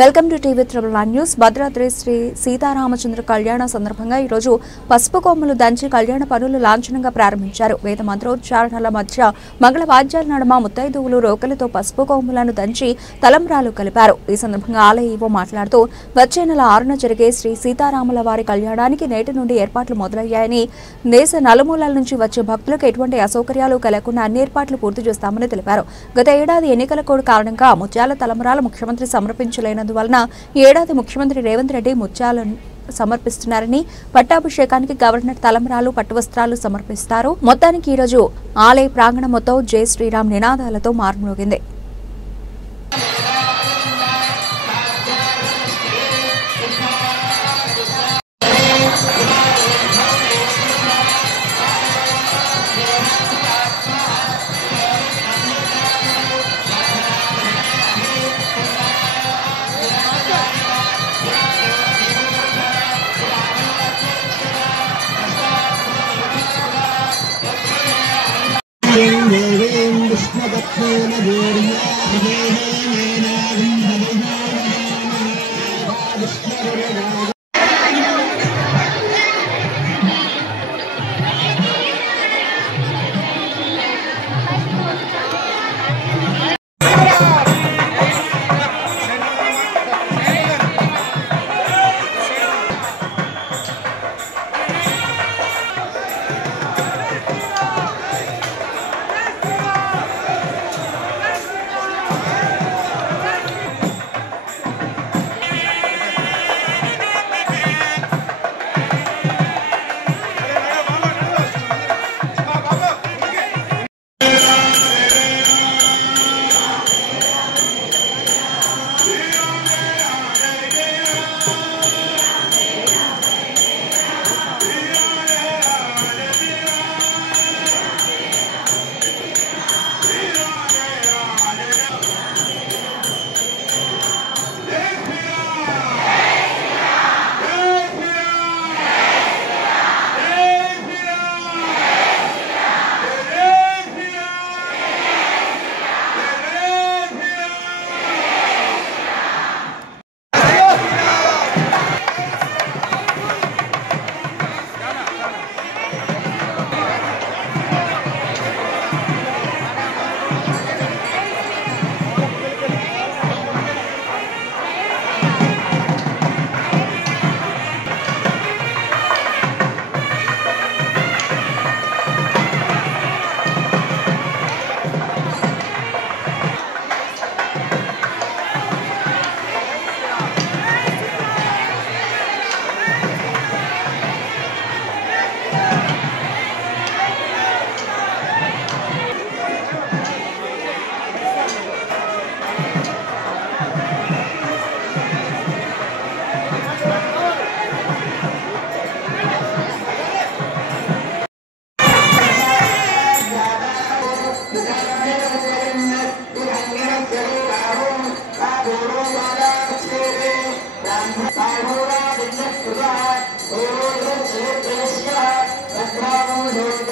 Welcome to TV triple one news. Bhadradri Sri Sitaramachandra కళ్యాణ సందర్భంగా ఈరోజు పసుపు కొమ్ములు దంచి కళ్యాణ పనులు లాంఛనంగా ప్రారంభించారు. వేద మంత్రోచ్చారణల మధ్య మంగళ వాద్యాల నడుమ ముత్తైదువులు రోకలతో పసుపు కొమ్ములను దంచి తలంబ్రాలు కలిపారు. ఈ సందర్భంగా ఆలయ ఈవో మాట్లాడుతూ వచ్చే నెల 6న జరిగే శ్రీ సీతారాముల వారి కళ్యాణానికి నేటి నుండి ఏర్పాట్లు మొదలయ్యాయని, దేశ నలుమూలల నుంచి వచ్చే భక్తులకు ఎటువంటి అసౌకర్యాలు కలగకుండా అన్ని ఏర్పాట్లు పూర్తి చేస్తామని తెలిపారు. గత ఏడాది ఎన్నికల కోడ్ కారణంగా ముత్యాల తలంబ్రాలు ముఖ్యమంత్రి సమర్పించలేనందువలన ఈ ఏడాది ముఖ్యమంత్రి రేవంత్ రెడ్డి ముత్యాలను సమర్పిస్తున్నారని, పట్టాభిషేకానికి గవర్నర్ తలంబ్రాలు పట్టువస్త్రాలు సమర్పిస్తారు. మొత్తానికి ఈరోజు ఆలయ ప్రాంగణం మొత్తం జై శ్రీరామ్ నినాదాలతో మారుమోగింది. Saudara dengan